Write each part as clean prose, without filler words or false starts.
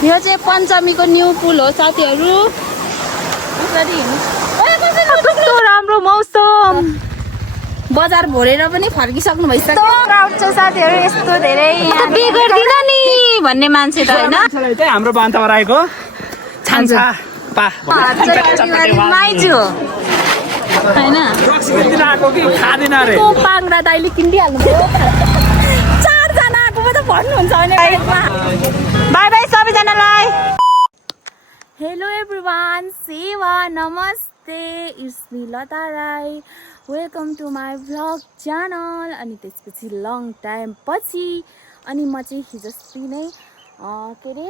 यो चाहिँ पञ्चमीको न्यू पुल हो साथीहरू। कस्तो राम्रो मौसम। बजार भरेर पनि फर्किसक्नु भइसक्यो। क्राउड छ साथीहरू यस्तो धेरै। बिगर्दिन नि भन्ने मान्छे त हैन। हाम्रो बान्तामा आएको छान्छा पा माइजु हैन। रक्सी आएको कि खादिन रे। को पाङ्रा दाइले किनिदिहाल्नु भयो। 4 जना आएको त भन्नुहुन्छ भने बाइ बाइ सबैजनालाई। हेलो एभ्रिवान, सेवा नमस्ते, it's me Lata Rai. Welcome to my vlog channel. अनि त्यसपछि लङ टाइम पछि अनि म चाहिँ हिजोस्ति नै के अरे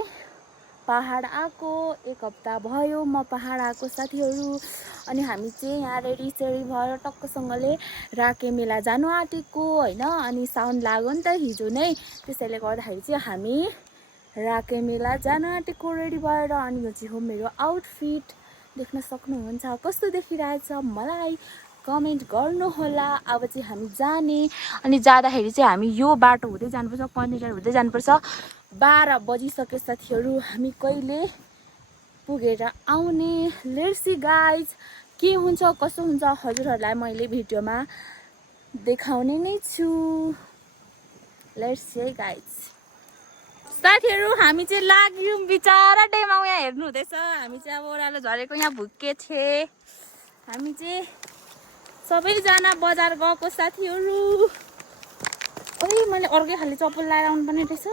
पहाड आएको 1 हप्ता भयो म पहाड आएको साथीहरू। अनि हामी चाहिँ यहाँ रेडी सेडी भएर टक्कसँगले राके मेला जानु आँटेको होइन। अनि साउन्ड लाग्यो नि त हिजो नै, त्यसैले गर्दाखेरि चाहिँ हामी राके मेला जानु आँटेको रेडी भएर। अनि यो चाहिँ हो मेरो आउटफिट, देख्न सक्नुहुन्छ। कस्तो देखिरहेछ मलाई कमेन्ट गर्नुहोला। अब चाहिँ हामी जाने। अनि जाँदाखेरि चाहिँ हामी यो बाटो हुँदै जानुपर्छ, कनेर हुँदै जानुपर्छ। 12 बजिसक्यो साथीहरू। हामी कहिले पुगेर आउने। लेट्स सी गाइज के हुन्छ कसो हुन्छ हजुरहरूलाई मैले भिडियोमा देखाउने नै छु। Let's see guys. साथीहरू हामी चाहिँ लाग्यौँ बिचरा डेमा यहाँ हेर्नु हुँदैछ। हामी चाहिँ अब ओह्रालो झरेको यहाँ भुक्के थिए। हामी चाहिँ सबैजना बजार गएको साथीहरू। ओइ मैले अर्कै खाले चप्पल लगाएर आउनु पर्ने रहेछ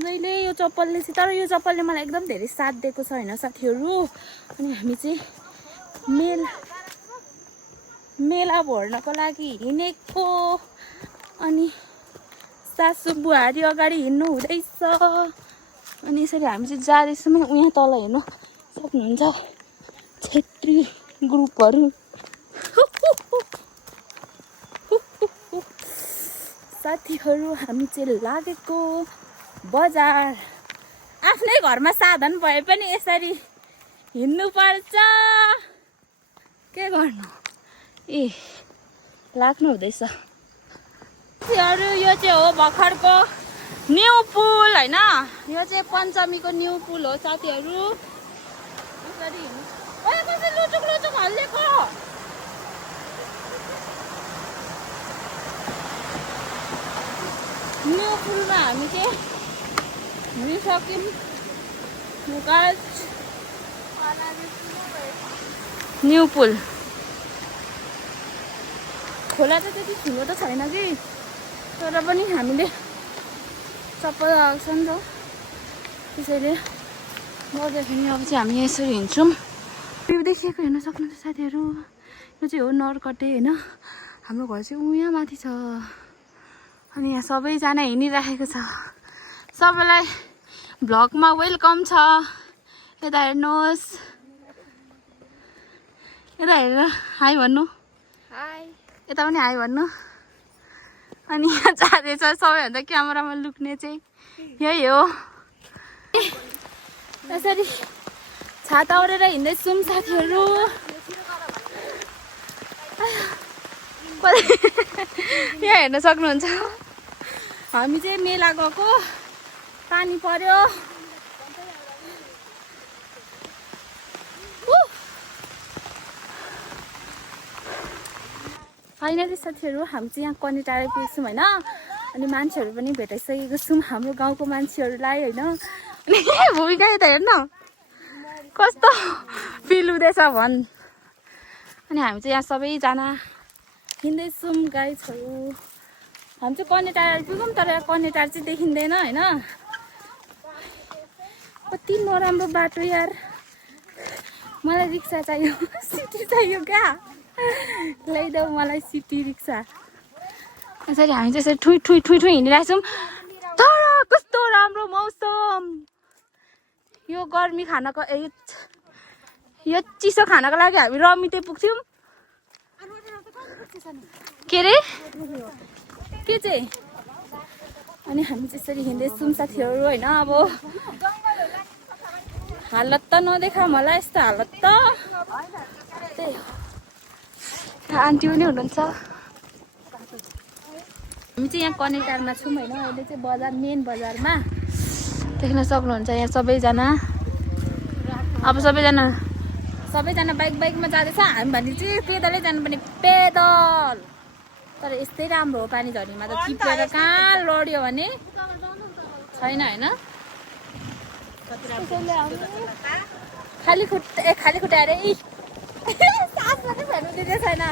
जहिले यो चप्पलले चाहिँ। तर यो चप्पलले मलाई एकदम धेरै साथ दिएको छ होइन साथीहरू। अनि हामी चाहिँ मेला भर्नको लागि हिँडेको। अनि सासु बुहारी अगाडि हिँड्नु हुँदैछ। अनि यसरी हामी चाहिँ जाँदैछौँ। उहाँ तल हेर्नु सक्नुहुन्छ छेत्री ग्रुपहरू। साथीहरू हामी चाहिँ लागेको बजार। आफ्नै घरमा साधन भए पनि यसरी हिँड्नु पर्छ, के गर्नु। ए लाग्नु हुँदैछ साथीहरू। यो चाहिँ हो भर्खरको न्यू पुल होइन। यो चाहिँ पञ्चमीको न्यू पुल हो साथीहरू। यसरी हिँड्नु। ओए कसै लुचुक लुचुक हल्लेको। न्यू पुलमा हामी चाहिँ हिँडिसक्यौँ। न्यू पुल खोला चाहिँ त्यति ठुलो त छैन कि, तर पनि हामीले चप्पल लगाएको छ नि त, त्यसैले गर्दाखेरि अब चाहिँ हामी यसरी हिँड्छौँ। भ्यू देखिएको हेर्न सक्नुहुन्छ साथीहरू। यो चाहिँ हो नरकटे होइन। हाम्रो घर चाहिँ यहाँ माथि छ। अनि यहाँ सबैजना हिँडिराखेको छ। सबैलाई भ्लगमा वेलकम छ। यता हेर्नुहोस्, यता हेरेर हाई भन्नु। हाई। यता पनि हाई भन्नु। अनि यहाँ जाँदैछ सबैभन्दा क्यामेरामा लुक्ने चाहिँ यही हो। यसरी छाता ओढेर हिँड्दैछौँ साथीहरू। यहाँ हेर्न सक्नुहुन्छ हामी चाहिँ मेला गएको। पानी पर्यो। फाइनली साथीहरू हामी चाहिँ यहाँ कने टाढा पुगेछौँ होइन। अनि मान्छेहरू पनि भेटाइसकेको छौँ, हाम्रो गाउँको मान्छेहरूलाई होइन। अनि भूमिका यता हेर्न कस्तो फिल हुँदैछ भन्। अनि हामी चाहिँ यहाँ सबैजना हिँड्दैछौँ गाइजहरू। हामी चाहिँ कने टाढा पुगौँ, तर यहाँ कने टाढा चाहिँ देखिँदैन होइन। कति नराम्रो बाटो यार। मलाई रिक्सा चाहियो, सिटी चाहियो क्या। ल्याइदेऊ मलाई सिटी रिक्सा। यसरी हामी चाहिँ यसरी ठुइ ठुइ ठुइ ठुइ हिँडिरहेको छौँ। तर कस्तो राम्रो मौसम। यो गर्मी खानको यो चिसो खानको लागि हामी रमिते पुग्थ्यौँ। के अरे के चाहिँ। अनि हामी चाहिँ यसरी हिँड्दैछौँ साथीहरू होइन। अब हालत त नदेखा मलाई यस्तो हालत त। त्यही आन्टी पनि हुनुहुन्छ। हामी चाहिँ यहाँ कनेटारमा छौँ होइन। अहिले चाहिँ बजार मेन बजारमा देख्न सक्नुहुन्छ यहाँ सबैजना अब सबैजना बाइकमा जाँदैछ हामी भने चाहिँ पैदलै जानुपर्ने पैदल तर यस्तै राम्रो हो पानी झरीमा त चिप्लेर कहाँ लड्यो भने छैन होइन खाली खुट्टा अरे सास पनि फेर्नु दिँदै छैन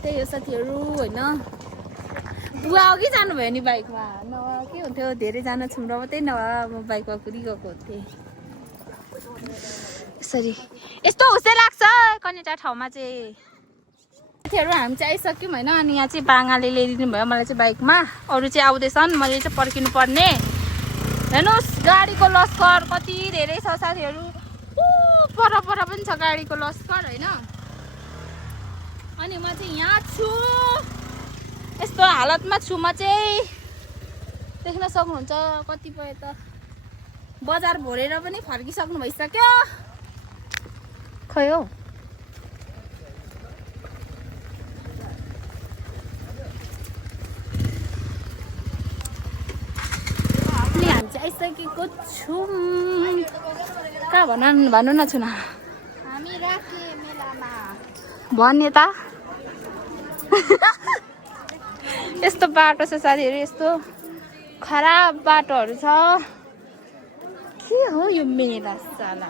त्यही हो साथीहरू होइन बुवा अघि जानुभयो नि बाइकमा नभए के हुन्थ्यो धेरैजना छुम्रो मात्रै नभए म बाइकमा कुदिगएको हुन्थेँ यसरी यस्तो हुसै लाग्छ कनेटा ठाउँमा चाहिँ साथीहरू हामी चाहिँ आइसक्यौँ होइन अनि यहाँ चाहिँ बाङ्गाले ल्याइदिनु भयो मलाई चाहिँ बाइकमा अरू चाहिँ आउँदैछन् मैले चाहिँ पर्खिनु पर्ने हेर्नुहोस् गाडीको लस्कर कति धेरै छ साथीहरू पर पनि छ गाडीको लस्कर होइन अनि म चाहिँ यहाँ छु यस्तो हालतमा छु म चाहिँ देख्न सक्नुहुन्छ कतिपय त बजार भरेर पनि फर्किसक्नु भइसक्यो खै हौ आइसकेको छौँ कहाँ भन्नु न छु न हामी राखे मेलामा भन्ने त यस्तो बाटो छ साथीहरू यस्तो खराब बाटोहरू छ के हो यो मेला साला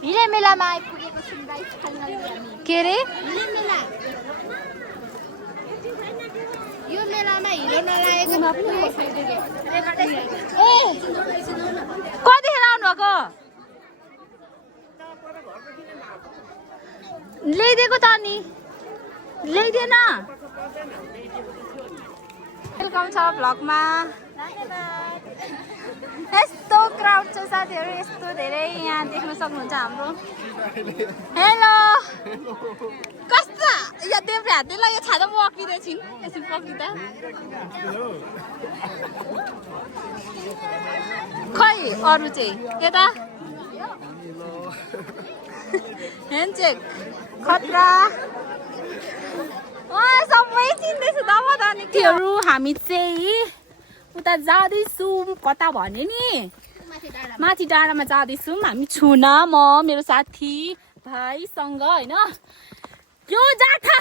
हिँडे मेलामा आइपुगेको छौँ गाइस फाइनली हामी के रे यो मेलामा हिँड्न नलागेको कतिखेर आउनु भएको ल्याइदिएको त अनि ल्याइदिएन वेलकम छ भ्लगमा यस्तो क्राउड छ साथीहरू यस्तो धेरै यहाँ देख्न सक्नुहुन्छ हाम्रो हेलो कस्तो यो देब्रे हातले ल यो छाता म अक्लिँदैछिन् यसरी पक्रिँदा खै अरू चाहिँ यता ह्यान्डचेक खतरा सबै चिन्दैछु दमदानीहरू हामी चाहिँ उता जाँदैछौँ कता भने नि माथि डाँडामा जाँदैछौँ हामी छुना म मेरो साथी भाइसँग होइन यो जाठा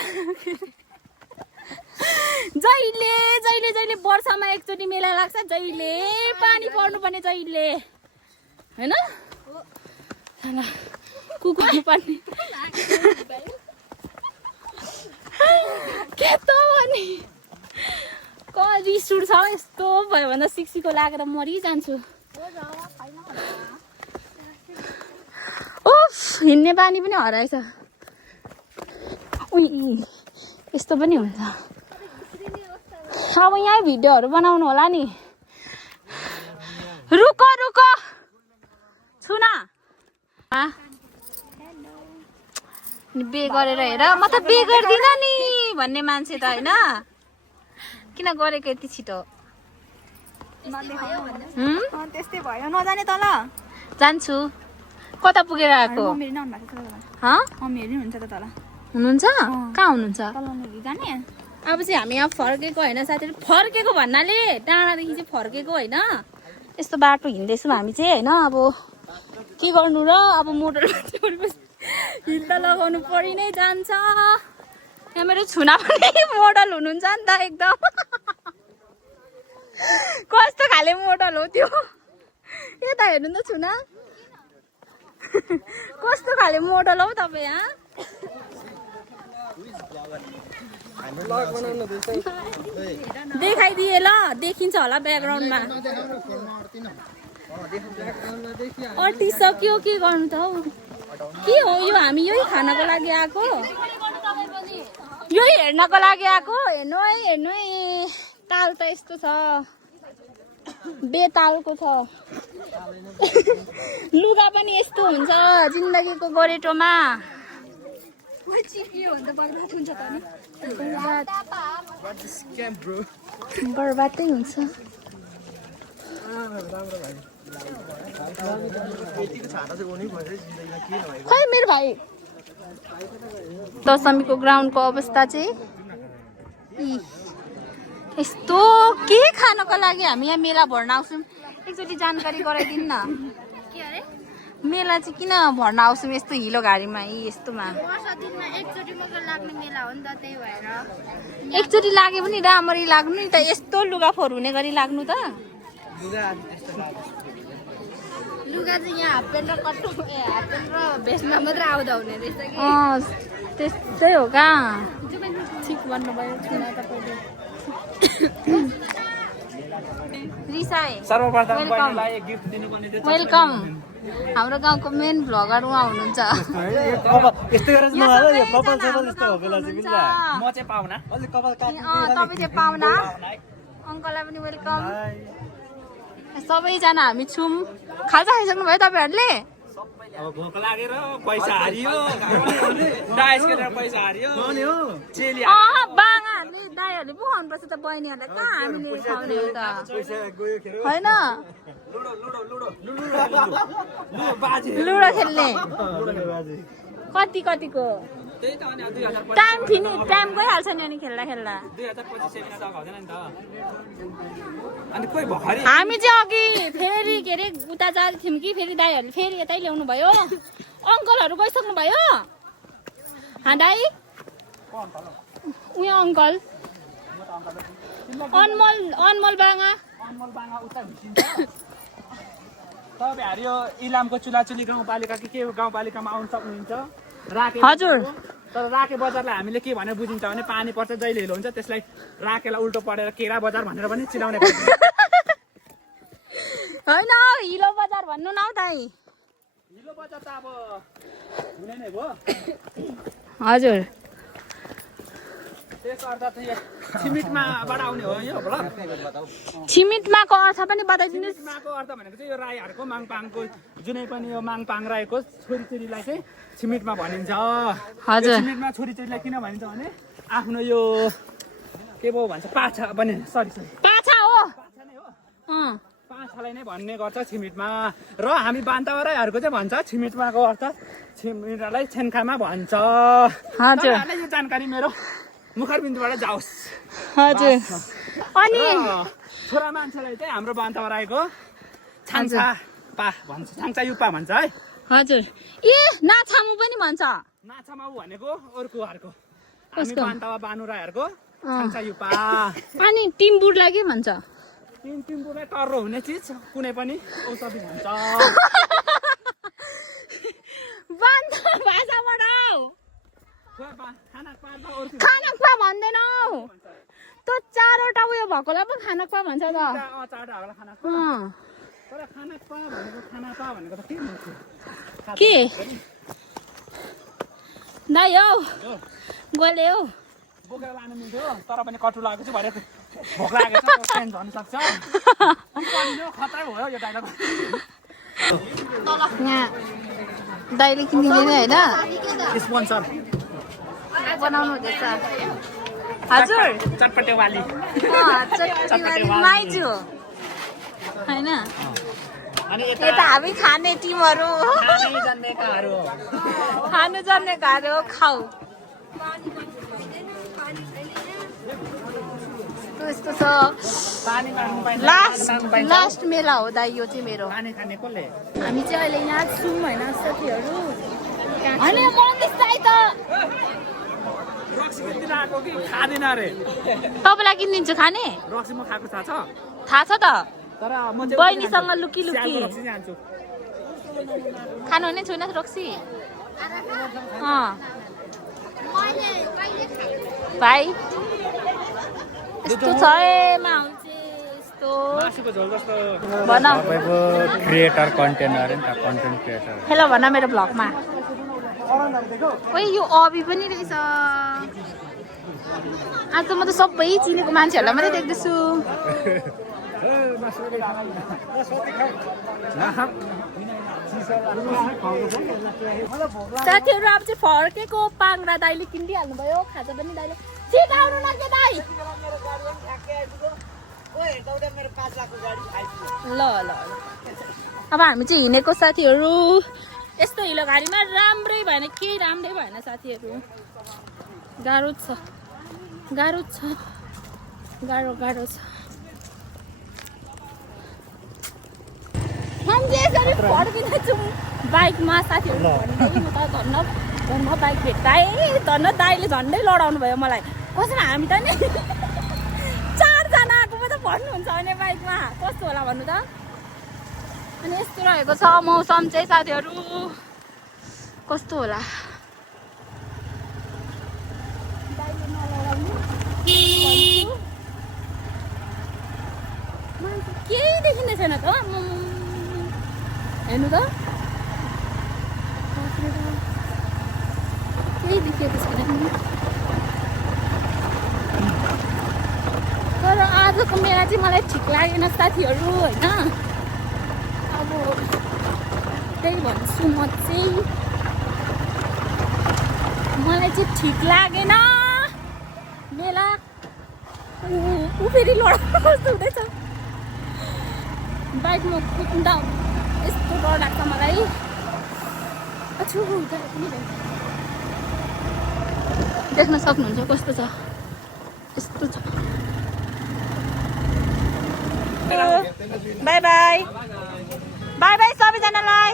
जहिले वर्षमा एकचोटि मेला लाग्छ जहिले पानी पर्नुपर्ने जहिले होइन कुकुर्नु पर्ने के त भने रिस उठ्छ यस्तो भयो भन्दा सिक्सीको लागेर मरिजान्छु उफ हिँड्ने बानी पनि हराएछ यस्तो पनि हुन्छ अब यहाँ भिडियोहरू बनाउनु होला नि रुक छुना बे गरेर हेर म त बे गर्दिन नि भन्ने मान्छे त होइन किन गरेको यति छिटो त्यस्तै भयो नजाने तल जान्छु कता पुगेर आएको हुनुहुन्छ कहाँ हुनुहुन्छ अब चाहिँ हामी यहाँ फर्केको होइन साथीहरू फर्केको भन्नाले डाँडादेखि चाहिँ फर्केको होइन यस्तो बाटो हिँड्दैछौँ हामी चाहिँ होइन अब के गर्नु र अब मोटर हिल त लगाउनु परि नै जान्छ यहाँ मेरो छुना पनि मोडल हुनुहुन्छ नि त एकदम कस्तो खाले मोडल हो त्यो यता हेर्नु त छुना कस्तो खाले मोडल हौ तपाईँ यहाँ देखाइदिए ल देखिन्छ होला ब्याकग्राउन्डमा अटिसक्यो के गर्नु त हौ के हो यो हामी यही खानको लागि आएको यही हेर्नको लागि आएको हेर्नु है ताल त यस्तो छ बेतालको छ लुगा पनि यस्तो हुन्छ जिन्दगीको गोरेटोमा बर्बादै हुन्छ खै मेरो भाइ दशमीको ग्राउन्डको अवस्था चाहिँ यस्तो के खानको लागि हामी यहाँ मेला भर्न आउँछौँ एकचोटि जानकारी गराइदिनु न मेला चाहिँ किन भर्न आउँछौँ यस्तो हिलो घारीमा यस्तोमा एकचोटि लागे पनि राम्ररी लाग्नु नि त यस्तो लुगा फोहोर हुने गरी लाग्नु त लुगा चाहिँ यहाँ हाफ प्यान्ट र कट्टो हाफ प्यान्ट र भेस्टमा मात्रै आउँदा हुने रहेछ कि त्यस्तै हो का ठिक भन्नुभयो छुना तपाईँले रिसाए सर्वप्रथम बहिनीलाई गिफ्ट दिनुपर्ने थियो वेलकम हाम्रो गाउँको मेन भ्लगर उहाँ हुनुहुन्छ यस्तो गरेर नहाल यो कपाल सपाल यस्तो हो बेला चाहिँ बिल्ला म चाहिँ पाउना अलि कपाल तपाईँ चाहिँ पाहुना अङ्कललाई पनि वेलकम सबैजना हामी छौँ खाजा खाइसक्नु भयो तपाईँहरूले अब भोक लागेर पैसा हारियो डाइस गरेर पैसा हारियो चेली बाङाहरूले दाईहरूले पो खुवाउनुपर्छ त बहिनीहरूलाई कहाँ हामीले खुवाउने हो त होइन लुडो खेल्ने कति कतिको टाइम टाइम गइहाल्छ नि अनि खेल्दा खेल्दा हामी चाहिँ अघि फेरि के अरे उता जाँदै थियौँ कि फेरि दाईहरूले फेरि यतै ल्याउनु भयो अङ्कलहरू गइसक्नु भयो दाई उयो अङ्कल अनमल बाङा तपाईँहरू यो इलामको चुलाचुली गाउँपालिका के गाउँपालिकामा आउनु सक्नुहुन्छ राके हजुर तर राके बजारलाई हामीले के भनेर बुझिन्छ भने पानी पर्छ जहिले हिलो हुन्छ त्यसलाई राकेलाई उल्टो परेर केरा बजार भनेर पनि चिनाउने होइन हिलो बजार भन्नु न हौ दाई हिलो बजार त अब हुने नै भयो हजुर त्यसको अर्थ चाहिँ छिमिटमाबाट आउने हो यो भ्लग छिमिटमाको अर्थ पनि बताइदिनुहोस् छिमिटमाको अर्थ भनेको चाहिँ यो राईहरूको माङपाङको जुनै पनि यो माङपाङ राईको छोरीचेलीलाई चाहिँ छिमिटमा भनिन्छ हजुर छिमिटमा छोरीचेलीलाई किन भनिन्छ भने आफ्नो यो के पो भन्छ पाछा पनि सरी पाछा हो पाछा नै हो पाछालाई नै भन्ने गर्छ छिमिटमा र हामी बान्तावा राईहरूको चाहिँ भन्छ छिमिटमाको अर्थ छिमिटलाई छेन्खामा भन्छ हजुर यो जानकारी मेरो मुखरबिन्दुबाट जाओस् हजुर अनि छोरा मान्छेलाई चाहिँ हाम्रो बान्तावा राईको छाङछा पा भन्छ छाङछा युपा भन्छ है हजुर ए नाछामु पनि भन्छ नाछामाउ भनेको अर्को हामी बान्तावा बानु राईहरूको छाङछा युपा अनि टिम्बुरलाई के भन्छ टिम्बुरलाई टर्रो हुने चिज कुनै पनि औषधि भन्छ बान्तावा भाषाबाट खानक्पा भन्दैनौ त्यो चारवटा उयो भएकोलाई पो खानक्पा भन्छ त के दाइ हौ गोले हौ बोकेर लानु मिल्थ्यो तर पनि कटु लागेको चाहिँ भरे भोक लागेको छ पेन झर्न सक्छ खतरा भयो यो डाइलग यहाँ दाइले किनिदिने होइन स्पोन्सर बनाउनु हुँदैछ हजुर चटपटे वाली चटपटे माइजू होइन अनि यता हामी खाने टिमहरू खानु जन्मेकाहरू खाऊ यस्तो छ लास्ट मेला हो दाइ यो चाहिँ मेरो खाने कसले हामी चाहिँ अहिले यहाँ छौँ होइन साथीहरू होइन मन्दिर चाहिँ त रक्सी किन आएको कि खाँदैन अरे तपाईँलाई किनिदिन्छु खाने रक्सी म खाएको थाहा छ थाहा छ त तर म बहिनीसँग लुकी रक्सी खान्छु खानु हुने छुइनँ रक्सी भाइ यस्तो छ यस्तो मासुको झोल जस्तो भन क्रिएटर कन्टेन्ट अरे नि त कन्टेन्ट क्रिएटर हेलो भन मेरो भ्लगमा ओइ यो अबी पनि रहेछ आज त म त सबै चिनेको मान्छेहरूलाई मात्रै देख्दैछु साथीहरू अब चाहिँ फर्केको पाङ्रा दाइले किनिदिइहाल्नु भयो खाजा पनि दाइले छिटो आउनु न के दाइ ल ल अब हामी चाहिँ हिँडेको साथीहरू यस्तो हिलो गाडीमा राम्रै भएन केही राम्रै भएन साथीहरू गाह्रो छ गाह्रो गाह्रो छ मान्छे यसरी फर्किँदैछौँ बाइकमा साथीहरू भन्दै म त धन्न बाइक भेट्टाएँ धन्न दाइले झन्डै लडाउनु भयो मलाई कसरी हामी त नि 4 जना आएको पो त भन्नुहुन्छ भने बाइकमा कस्तो होला भन्नु त अनि यस्तो रहेको छ मौसम चाहिँ साथीहरू कस्तो होला दाइले नलडाउनु केही देखिँदै छैन त हेर्नु त केही देखिएको छैन तर आजको मेला चाहिँ मलाई ठिक लागेन साथीहरू होइन अब त्यही भन्छु म चाहिँ मलाई चाहिँ ठिक लागेन मेला ऊ फेरि लडाउनु कस्तो हुँदैछ बाइकमा कुद्दा यस्तो डर लाग्छ मलाई देख्न सक्नुहुन्छ कस्तो छ यस्तो छ बाई बाई बाई बाई सबैजनालाई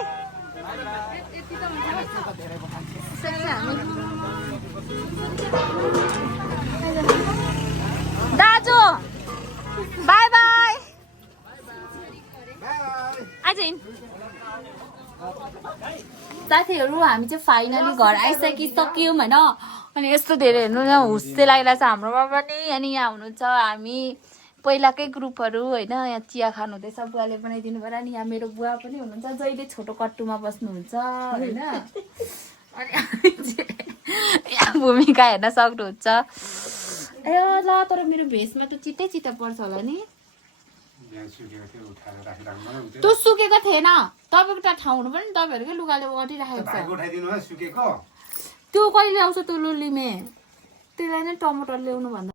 दाजु बाई बाई साथीहरू हामी चाहिँ फाइनली घर आइसकिसक्यौँ होइन अनि यस्तो धेरै हेर्नु न हुस चाहिँ लागिरहेको छ हाम्रोमा पनि अनि यहाँ हुनुहुन्छ हामी पहिलाकै ग्रुपहरू होइन यहाँ चिया खानु हुँदैछ बुवाले बनाइदिनु पऱ्यो अनि यहाँ मेरो बुवा पनि हुनुहुन्छ जहिले छोटो कट्टुमा बस्नुहुन्छ होइन अनि यहाँ भूमिका हेर्न सक्नुहुन्छ ए ल तर मेरो भेषमा त चित्तै पर्छ होला नि त्यो सुकेको थिएन तपाईँको त ठाउँ हुनु पनि तपाईँहरूकै लुगाले गरिराखेको छ त्यो कहिले आउँछ त्यो लोलीमे त्यसलाई नै टमाटर ल्याउनु भन्दा